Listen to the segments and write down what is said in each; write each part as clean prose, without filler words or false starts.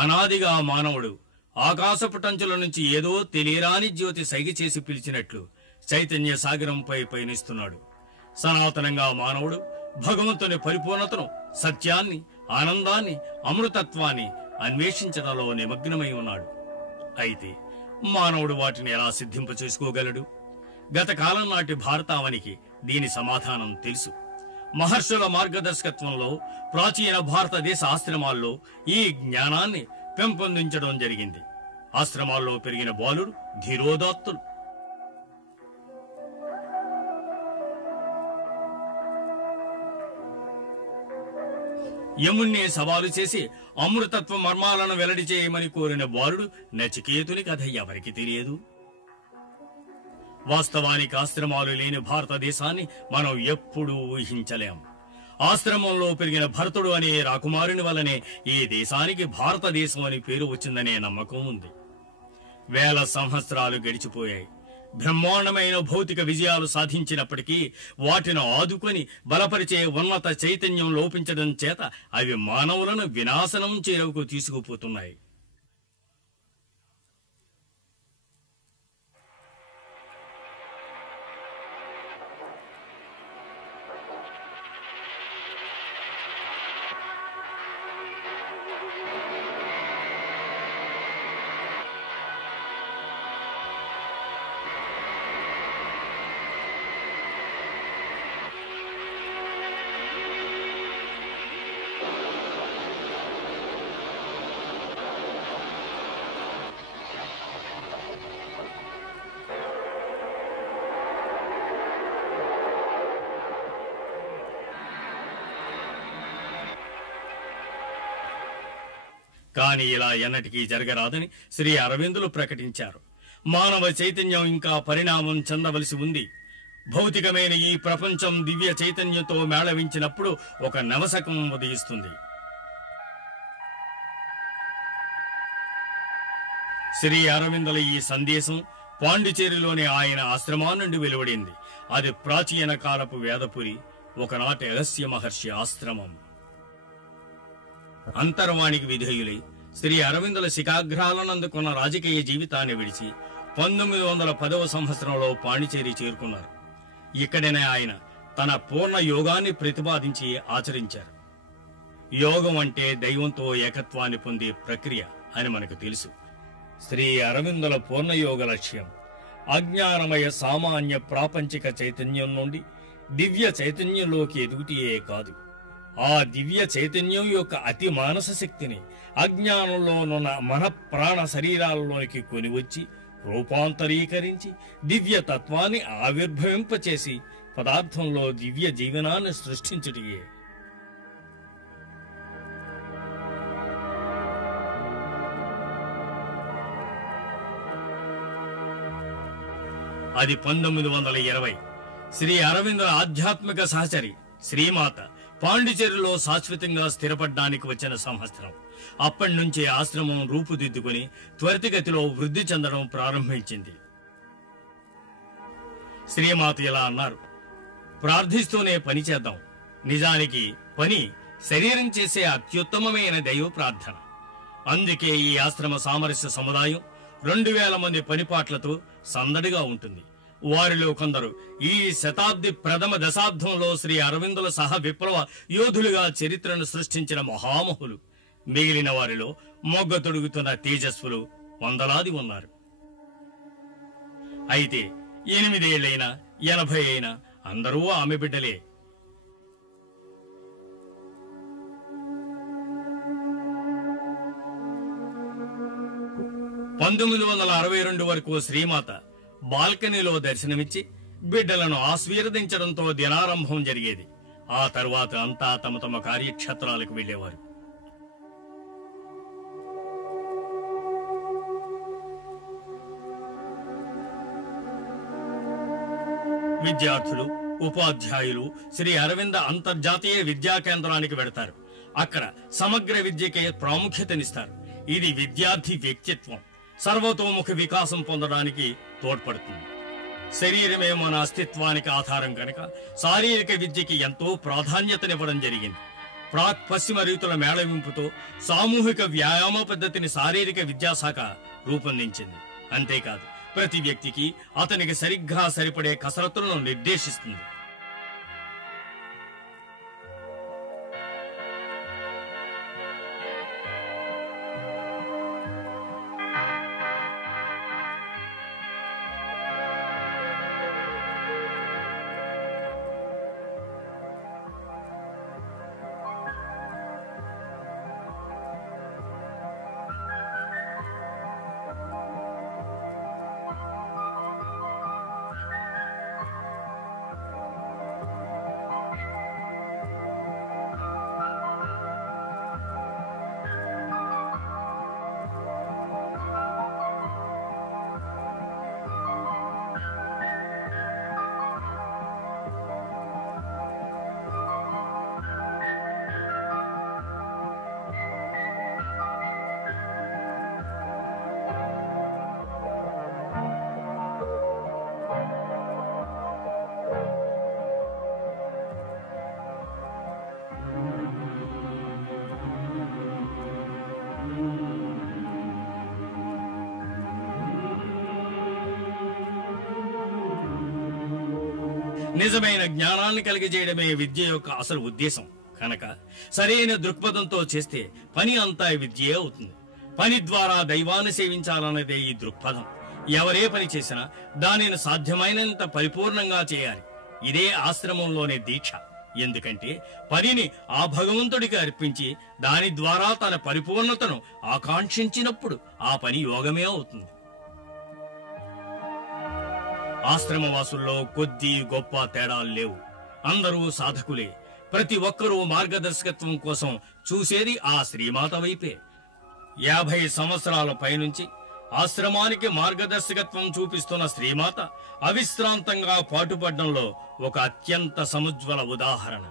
అనాదిగా మానవుడు ఆకాశపుటంచుల నుంచి ఏదో తెలియరాని జ్యోతి సైగ చేసి పిలిచినట్లు చైతన్య సాగరంపై పయనిస్తున్నాడు. సనాతనంగా మానవుడు భగవంతుని పరిపూర్ణతను, సత్యాన్ని, ఆనందాన్ని, అమృతత్వాన్ని అన్వేషించడంలో నిమగ్నమై ఉన్నాడు. అయితే మానవుడు వాటిని ఎలా సిద్ధింప చేసుకోగలడు? గత కాలం నాటి భారతావనికి దీని సమాధానం తెలుసు. మహర్షుల మార్గదర్శకత్వంలో ప్రాచీన భారతదేశ ఆశ్రమాల్లో ఈ జ్ఞానాన్ని పెంపొందించడం జరిగింది. ఆశ్రమాల్లో పెరిగిన బాలుడు ధీరోదాత్తుడు. యముణ్ణి సవాలు చేసి అమృతత్వ మర్మాలను వెల్లడి చేయమని కోరిన బాలుడు నచికేతుని కథ ఎవరికి తెలియదు? వాస్తవానికి ఆశ్రమాలు లేని భారతదేశాన్ని మనం ఎప్పుడూ ఊహించలేం. ఆశ్రమంలో పెరిగిన భరతుడు అనే రాకుమారుని వల్లనే ఈ దేశానికి భారతదేశం అని పేరు వచ్చిందనే నమ్మకం ఉంది. వేల సంవత్సరాలు గడిచిపోయాయి. బ్రహ్మాండమైన భౌతిక విజయాలు సాధించినప్పటికీ వాటిని ఆదుకొని బలపరిచే ఉన్నత చైతన్యం లోపించడం చేత అవి మానవులను వినాశనం చేరువకు తీసుకుపోతున్నాయి. కాని ఇలా ఎన్నటికీ జరగరాదని శ్రీ అరవిందులు ప్రకటించారు. మానవ చైతన్యం ఇంకా పరిణామం చెందవలసి ఉంది. భౌతికమైన ఈ ప్రపంచం దివ్య చైతన్యంతో మేళవించినప్పుడు ఒక నవశకం ఉదయిస్తుంది. శ్రీ అరవిందుల ఈ సందేశం పాండిచేరిలోని ఆయన ఆశ్రమా నుండి వెలువడింది. అది ప్రాచీన కాలపు వేదపురి, ఒకనాటి అగస్త్య మహర్షి ఆశ్రమం. అంతర్వాణికి విధేయులై శ్రీ అరవిందుల శిఖాగ్రాలను అందుకున్న రాజకీయ జీవితాన్ని విడిచి 1910వ సంవత్సరంలో పాండిచేరి చేరుకున్నారు. ఇక్కడనే ఆయన తన పూర్ణ యోగాన్ని ప్రతిపాదించి ఆచరించారు. యోగం అంటే దైవంతో ఏకత్వాన్ని పొందే ప్రక్రియ అని మనకు తెలుసు. శ్రీ అరవిందుల పూర్ణయోగ లక్ష్యం అజ్ఞానమయ సామాన్య ప్రాపంచిక చైతన్యం నుండి దివ్య చైతన్యంలోకి ఎదుగుటియే కాదు, ఆ దివ్య చైతన్యం యొక్క అతి మానస శక్తిని అజ్ఞానంలోనున్న మన ప్రాణ శరీరాలలోనికి కొనివచ్చి రూపాంతరీకరించి దివ్య తత్వాన్ని ఆవిర్భవింపచేసి పదార్థంలో దివ్య జీవనాన్ని సృష్టించుటయే. అది 1920. శ్రీ అరవిందుల ఆధ్యాత్మిక సహచరి శ్రీమాత పాండిచేరిలో శాశ్వతంగా స్థిరపడ్డానికి వచ్చిన సంవత్సరం. అప్పటి నుంచే ఆశ్రమం రూపుదిద్దుకుని త్వరితగతిలో వృద్ధి చెందడం ప్రారంభించింది. శ్రీమాత ఇలా అన్నారు: ప్రార్థిస్తూనే పని చేద్దాం. నిజానికి పని శరీరం చేసే అత్యుత్తమమైన దైవ ప్రార్థన. అందుకే ఈ ఆశ్రమ సామరస్య సముదాయం 2000 మంది పనిపాట్లతో సందడిగా ఉంటుంది. వారిలో కొందరు ఈ శతాబ్ది ప్రథమ దశాబ్దంలో శ్రీ అరవిందుల సహ విప్లవ యోధులుగా చరిత్రను సృష్టించిన మహామహులు. మిగిలిన వారిలో మొగ్గ తొడుగుతున్న తేజస్సులు వందలాది ఉన్నారు. అయితే 8 ఏళ్లైనా 80 అయినా అందరూ ఆమె బిడ్డలే. (1962) వరకు శ్రీమాత బాల్కనీలో దర్శనమిచ్చి బిడ్డలను ఆశీర్వదించడంతో దినారంభం జరిగేది. ఆ తరువాత అంతా తమ తమ కార్యక్షేత్రాలకు వెళ్లేవారు. విద్యార్థులు, ఉపాధ్యాయులు శ్రీ అరవింద అంతర్జాతీయ విద్యా కేంద్రానికి వెడతారు. అక్కడ సమగ్ర విద్యకే ప్రాముఖ్యతనిస్తారు. ఇది విద్యార్థి వ్యక్తిత్వం, సర్వతోముఖ వికాసం పొందడానికి తోడ్పడుతుంది. శరీరమే మన అస్తిత్వానికి ఆధారం కనుక శారీరక విద్యకి ఎంతో ప్రాధాన్యతనివ్వడం జరిగింది. ప్రాక్ పశ్చిమ రీతుల మేళవింపుతో సామూహిక వ్యాయామ పద్ధతిని శారీరక విద్యాశాఖ రూపొందించింది. అంతేకాదు ప్రతి వ్యక్తికి అతనికి సరిగ్గా సరిపడే కసరత్తులను నిర్దేశిస్తుంది. నిజమైన జ్ఞానాన్ని కలిగజేయడమే విద్య యొక్క అసలు ఉద్దేశం కనుక సరైన దృక్పథంతో చేస్తే పని అంతా విద్యే అవుతుంది. పని ద్వారా దైవాన్ని సేవించాలన్నదే ఈ దృక్పథం. ఎవరే పని చేసినా దానిని సాధ్యమైనంత పరిపూర్ణంగా చేయాలి. ఇదే ఆశ్రమంలోని దీక్ష. ఎందుకంటే పనిని ఆ భగవంతుడికి అర్పించి దాని ద్వారా తన పరిపూర్ణతను ఆకాంక్షించినప్పుడు ఆ పని యోగమే అవుతుంది. ఆశ్రమవాసుల్లో కొద్ది గొప్ప తేడాలు లేవు. అందరూ సాధకులే. ప్రతి ఒక్కరూ మార్గదర్శకత్వం కోసం చూసేది ఆ శ్రీమాత వైపే. 50 సంవత్సరాల పైనుంచి ఆశ్రమానికి మార్గదర్శకత్వం చూపిస్తున్న శ్రీమాత అవిశ్రాంతంగా పాటుపడడంలో ఒక అత్యంత సముజ్వల ఉదాహరణ.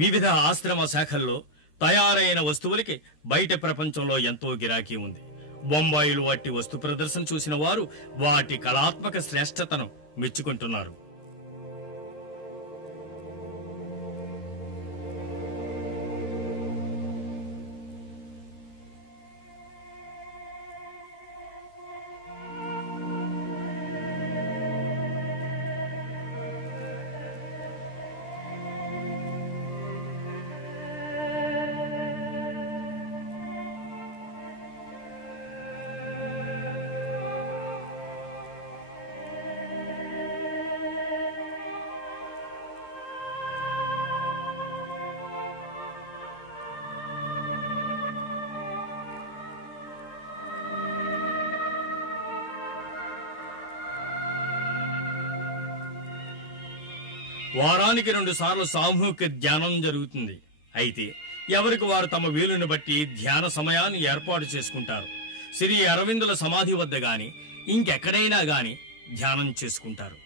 వివిధ ఆశ్రమ శాఖల్లో తయారైన వస్తువులకి బయట ప్రపంచంలో ఎంతో గిరాకీ ఉంది. బొంబాయిలో వాటి వస్తు ప్రదర్శన చూసిన వారు వాటి కళాత్మక శ్రేష్టతను మెచ్చుకుంటున్నారు. వారానికి 2 సార్లు సామూహిక ధ్యానం జరుగుతుంది. అయితే ఎవరికి వారు తమ వీలుని బట్టి ధ్యాన సమయాన్ని ఏర్పాటు చేసుకుంటారు. శ్రీ అరవిందుల సమాధి వద్ద గాని ఇంకెక్కడైనా గాని ధ్యానం చేసుకుంటారు.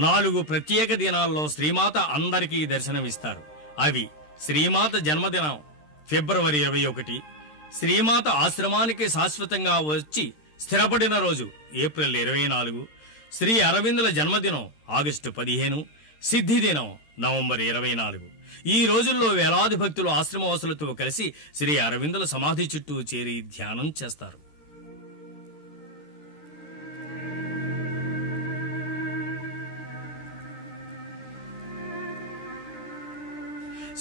4 ప్రత్యేక దినాల్లో శ్రీమాత అందరికీ దర్శనమిస్తారు. అవి శ్రీమాత జన్మదినం ఫిబ్రవరి 21, శ్రీమాత ఆశ్రమానికి శాశ్వతంగా వచ్చి స్థిరపడిన రోజు ఏప్రిల్ 24, శ్రీ అరవిందుల జన్మదినం ఆగస్టు 15, సిద్ధి దినం నవంబర్ 24. ఈ రోజుల్లో వేలాది భక్తులు ఆశ్రమవాసులతో కలిసి శ్రీ అరవిందుల సమాధి చుట్టూ చేరి ధ్యానం చేస్తారు.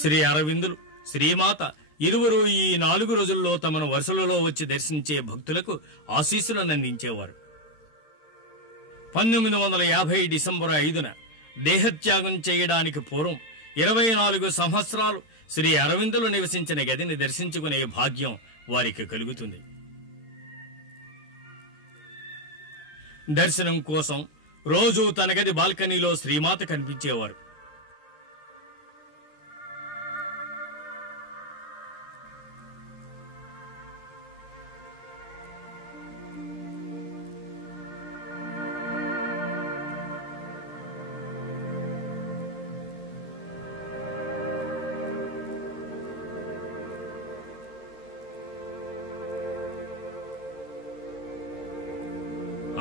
శ్రీ అరవిందులు, శ్రీమాత ఇరువురు ఈ 4 రోజుల్లో తమను వరుసలలో వచ్చి దర్శించే భక్తులకు ఆశీస్సులను అందించేవారు. 1950 డిసెంబర్ 5న దేహత్యాగం చేయడానికి పూర్వం 24 సంవత్సరాలు శ్రీ అరవిందులు నివసించిన గదిని దర్శించుకునే భాగ్యం వారికి కలుగుతుంది. దర్శనం కోసం రోజు తన గది బాల్కనీలో శ్రీమాత కనిపించేవారు.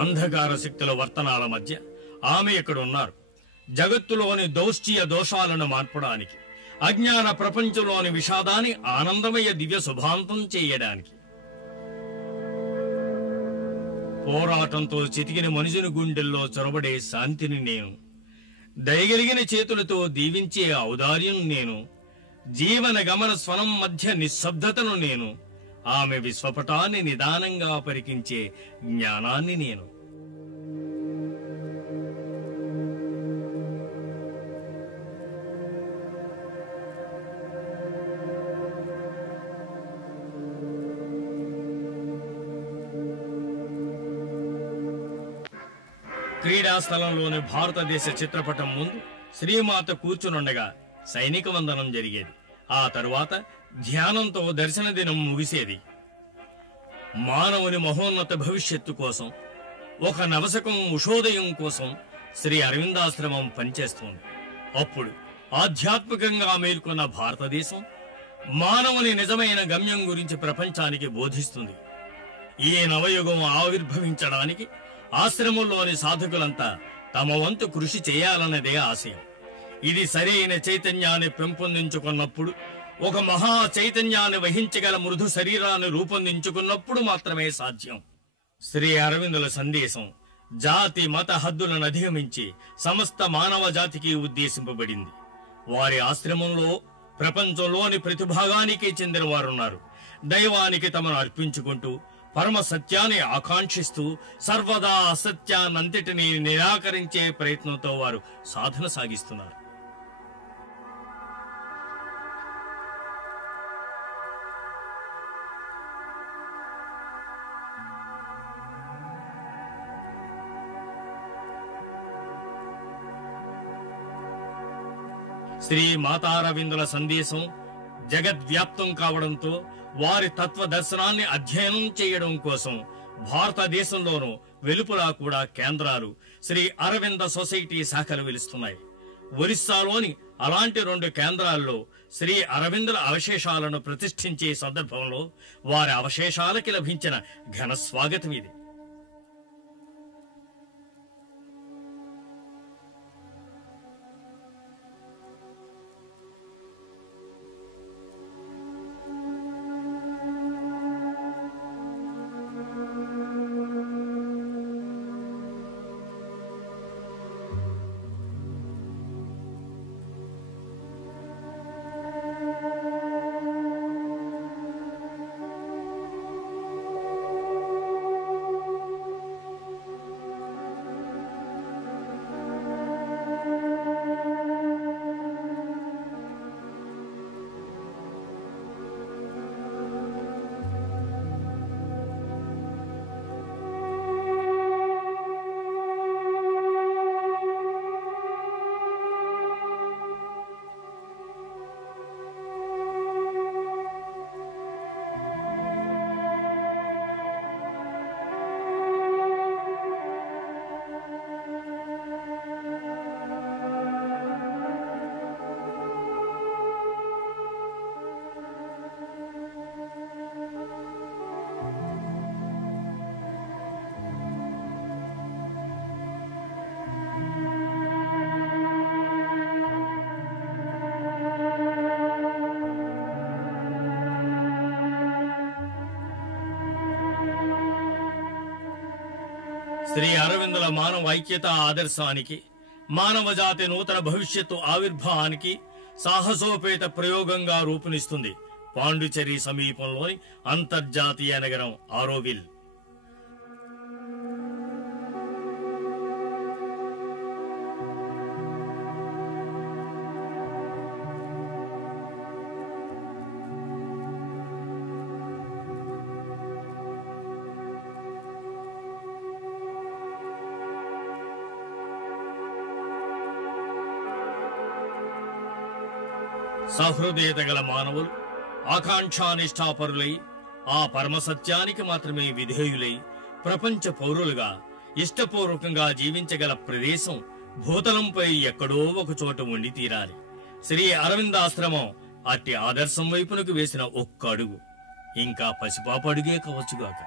అంధకార శక్తుల వర్తనాల మధ్య ఆమె ఇక్కడున్నారు. జగత్తులోని దౌష్ట్య దోషాలను మార్పడానికి, అజ్ఞాన ప్రపంచంలోని విషాదాన్ని ఆనందమయ దివ్య శుభాంతం చేయడానికి. పోరాటంతో చితికిన మనుషుని గుండెల్లో చొరబడే శాంతిని నేను, దయగలిగిన చేతులతో దీవించే ఔదార్యం నేను, జీవన గమన స్వనం మధ్య నిశ్శబ్దతను నేను, ఆమె విశ్వపటాన్ని నిదానంగా పరికించే జ్ఞానాన్ని నేను. క్రీడాస్థలంలోని భారతదేశ చిత్రపటం ముందు శ్రీమాత కూర్చునుండగా సైనిక వందనం జరిగేది. ఆ తరువాత ధ్యానంతో దర్శన దినం ముగిసేది. మానవుని మహోన్నత భవిష్యత్తు కోసం, ఒక నవశకం ఉషోదయం కోసం శ్రీ అరవిందాశ్రమం పనిచేస్తోంది. అప్పుడు ఆధ్యాత్మికంగా మేల్కొన్న భారతదేశం మానవుని నిజమైన గమ్యం గురించి ప్రపంచానికి బోధిస్తుంది. ఈ నవయుగం ఆవిర్భవించడానికి ఆశ్రమంలోని సాధకులంతా తమ వంతు కృషి చేయాలన్నదే ఆశయం. ఇది సరైన చైతన్యాన్ని పెంపొందించుకున్నప్పుడు, ఒక మహా చైతన్యాన్ని వహించగల మృదు శరీరాన్ని రూపొందించుకున్నప్పుడు మాత్రమే సాధ్యం. శ్రీ అరవిందుల సందేశం జాతి మత హద్దులను అధిగమించి సమస్త మానవ జాతికి ఉద్దేశింపబడింది. వారి ఆశ్రమంలో ప్రపంచంలోని ప్రతి భాగానికి చెందిన వారున్నారు. దైవానికి తమను అర్పించుకుంటూ, పరమ సత్యాన్ని ఆకాంక్షిస్తూ, సర్వదా అసత్యాన్నంతటినీ నిరాకరించే ప్రయత్నంతో వారు సాధన సాగిస్తున్నారు. శ్రీ మాతారవిందుల సందేశం జగద్వ్యాప్తం కావడంతో వారి తత్వ దర్శనాన్ని అధ్యయనం చేయడం కోసం భారతదేశంలోనూ వెలుపలా కూడా కేంద్రాలు, శ్రీ అరవింద సొసైటీ శాఖలు వెలుస్తున్నాయి. ఒరిస్సాలోని అలాంటి 2 కేంద్రాల్లో శ్రీ అరవిందుల అవశేషాలను ప్రతిష్ఠించే సందర్భంలో వారి అవశేషాలకి లభించిన ఘన స్వాగతం ఇది. శ్రీ అరవిందుల మానవ ఐక్యత ఆదర్శానికి, మానవ జాతి నూతన భవిష్యత్తు ఆవిర్భావానికి సాహసోపేత ప్రయోగంగా రూపునిస్తుంది పాండుచేరి సమీపంలోని అంతర్జాతీయ నగరం ఆరోవిల్. సహృదయత గల మానవులు ఆకాంక్షానిష్టాపరులై ఆ పరమసత్యానికి మాత్రమే విధేయులై ప్రపంచ పౌరులుగా ఇష్టపూర్వకంగా జీవించగల ప్రదేశం భూతలంపై ఎక్కడో ఒక చోట ఉండి తీరాలి. శ్రీ అరవిందాశ్రమం అట్టి ఆదర్శం వైపునకు వేసిన ఒక్క అడుగు ఇంకా పసిపాపడుగే కావచ్చుగాక.